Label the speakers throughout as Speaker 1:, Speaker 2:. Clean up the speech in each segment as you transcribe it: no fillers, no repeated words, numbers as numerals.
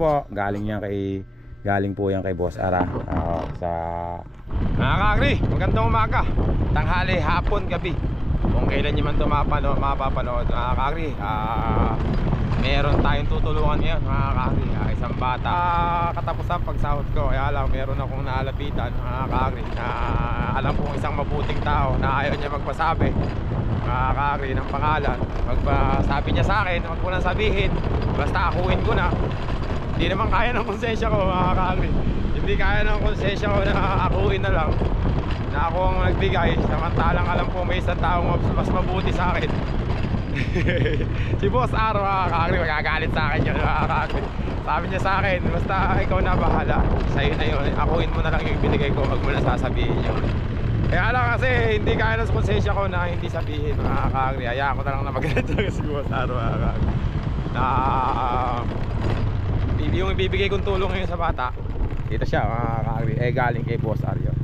Speaker 1: po, galing po yan kay Boss Ara. Sa mga kakri, magandang umaga, tanghali, hapon, gabi, kung kailan nyo man ito mapapanood mga kakri. Meron tayong tutulungan ngayon mga kakri, isang bata. Katapos ang pagsahod ko, kaya lang meron akong naalapitan mga kakri na alam kong isang mabuting tao na ayaw niya magpasabi mga kakri ng pangalan. Sabi niya sa akin, huwag ko nang sabihin, basta akuin ko na. Hindi naman kaya ng konsensya ko mga kakri. Hindi kaya ng konsensya ko na akuin na lang na ako ang nagbigay, samantalang alam ko may isang taong mas mabuti sa akin. Si Boss R mga kakri, magagalit sa akin yun mga kakri. Sabi niya sa akin, basta ikaw na bahala, sa'yo na yun, akuin mo na lang yung binigay ko, wag mo na sasabihin yun. Kaya lang kasi hindi kaya ng konsensya ko na hindi sabihin mga kakri. Hayaan ko na lang na magalit si Boss R mga kakri na yung ibibigay kong tulong ngayon sa bata. Dito siya mga kakri, galing kay Boss R yun.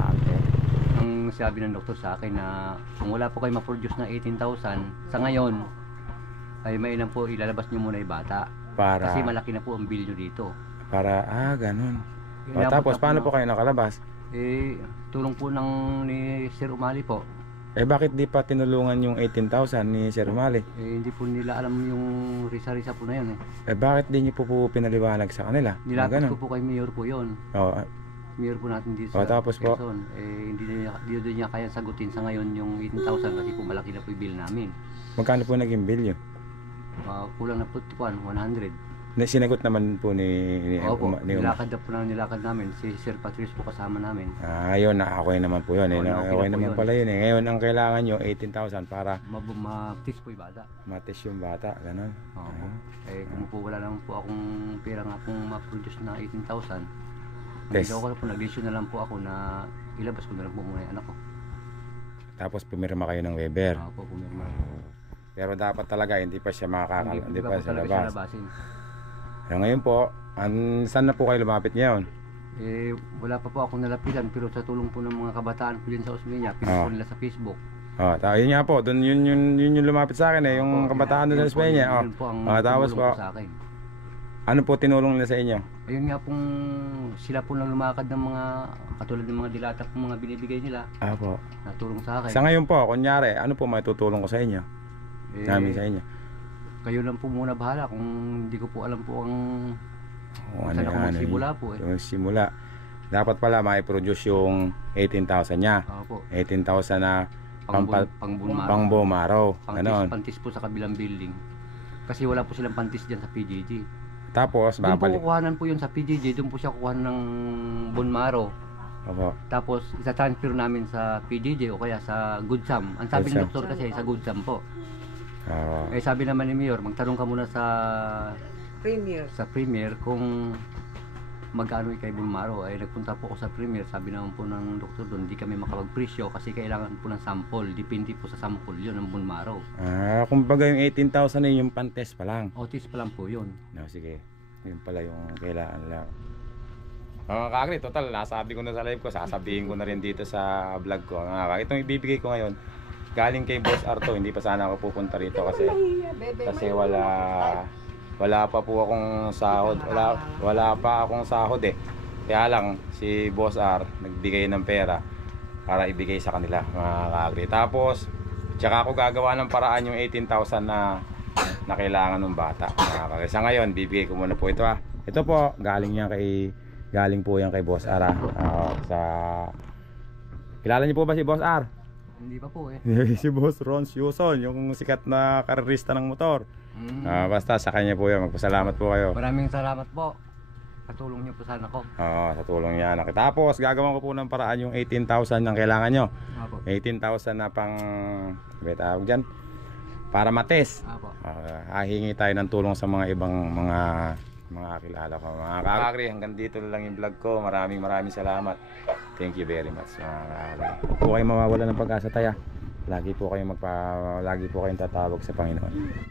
Speaker 2: Ang sabi ng doktor sa akin na kung wala po kayo ma-produce na 18,000 sa ngayon ay mainam po ilalabas nyo muna yung bata
Speaker 1: Para
Speaker 2: kasi malaki na po ang bill nyo dito.
Speaker 1: Para ganun.
Speaker 2: Inabot
Speaker 1: Tapos paano po kayo nakalabas?
Speaker 2: Tulong po ni Sir Umali po.
Speaker 1: Bakit di pa tinulungan yung 18,000 ni Sir Umali?
Speaker 2: Hindi po nila alam yung risa-risa po na yun
Speaker 1: Bakit di niyo po pinaliwanag sa kanila?
Speaker 2: Nilapit ko po kay Mayor po yun. Mayor po natin dito sa
Speaker 1: tapos po?
Speaker 2: Quezon. Hindi niya kaya sagutin sa ngayon yung 18,000 kasi po malaki na po yung bill namin.
Speaker 1: Magkano po naging bill yun?
Speaker 2: Kulang na po 100.
Speaker 1: Sinagot naman po ni
Speaker 2: Opo, nilakad namin. Si Sir Patrice po kasama namin.
Speaker 1: Yun, okay naman po yun. Okay naman
Speaker 2: yun.
Speaker 1: pala yun. Ngayon ang kailangan nyo 18,000 para
Speaker 2: ma-test po yung bata.
Speaker 1: matest yung bata, ganun.
Speaker 2: Opo. Kung po wala naman po akong pera nga pong ma-produce na 18,000, nag-decision na lang po ako na ilabas ko na lang po muna yung anak ko.
Speaker 1: Tapos pumirma kayo ng Weber.
Speaker 2: Opo, pumirma.
Speaker 1: Pero dapat talaga hindi pa siya hindi pa siya
Speaker 2: talaga
Speaker 1: labas.
Speaker 2: labasin.
Speaker 1: Ngayon po, saan na po kayo lumapit ngayon?
Speaker 2: Wala pa po akong nalapitan pero sa tulong po ng mga kabataan po din sa Osmeña, pinupo nila sa Facebook.
Speaker 1: Yun nga po, yun yung lumapit sa akin yung kabataan doon sa Osmeña.
Speaker 2: Yun po ang
Speaker 1: Tapos po,
Speaker 2: sa akin.
Speaker 1: ano po tinulong nila sa inyo?
Speaker 2: Ayun nga pong sila po lang lumakad ng mga katulad ng mga dilata po mga binibigay nila.
Speaker 1: Po.
Speaker 2: Natulong sa akin.
Speaker 1: Sa ngayon po, kunyari, ano po may tutulong ko sa inyo? Namin sa inyo.
Speaker 2: Kayo lang po muna bahala kung hindi ko po alam po ang saan ako magsimula po
Speaker 1: Yung simula. Dapat pala mai-produce yung 18,000 niya.
Speaker 2: Opo.
Speaker 1: 18,000 na pang bumaraw.
Speaker 2: Pantis po sa kabilang building. Kasi wala po silang pantis dyan sa PJJ.
Speaker 1: Tapos
Speaker 2: doon po kukuhanan po yun sa PJJ. Doon po siya kukuhanan ng Bonmaro.
Speaker 1: Opo.
Speaker 2: Tapos isa-transfer namin sa PJJ o kaya sa Goodsam. Ang sabi ng doktor kasi sa Goodsam po. Sabi naman ni Mayor, magtanong ka muna sa Premier kung magkano kay Bonmaro. Nagpunta po ako sa Premier, sabi naman po ng doktor doon, hindi kami makapagpresyo kasi kailangan po ng sample. Depende po sa sample yun ng Bonmaro.
Speaker 1: Kumbaga yung 18,000 na yung pan-test pa lang.
Speaker 2: Test pa lang po yun.
Speaker 1: Sige, yun pala yung kailangan lang. Mga kakri, total, nasabi ko na sa live ko, sasabihin ko na rin dito sa vlog ko. Itong ibibigay ko ngayon, galing kay Boss Arto, hindi pa sana ako pupunta rito kasi wala pa po akong sahod. Wala pa akong sahod Kaya lang si Boss R nagbigay ng pera para ibigay sa kanila mga kakri. Tapos tsaka ako gagawa ng paraan yung 18,000 na kailangan ng bata. Sa ngayon, bibigay ko muna po ito Ito po, galing po yan kay Boss R. Kilala niyo po ba si Boss R?
Speaker 2: Hindi pa po
Speaker 1: Si Boss Ron Yuson, yung sikat na karerista ng motor. Basta sa kanya po yan, magpasalamat po kayo.
Speaker 2: Maraming salamat po. Katulong niyo po sana ko.
Speaker 1: Sa tulong niya. Tapos gagawin ko po ng paraan yung 18,000 ang kailangan nyo. 18,000 na pang tawag dyan para matest. Hahingi tayo ng tulong sa mga ibang mga kilala ko. Mga kakri, hanggang dito lang yung vlog ko. Maraming salamat. Thank you very much mga kakri. Huwag po kayong mawawala ng pag-asa tayo. Lagi po kayong tatawag sa Panginoon.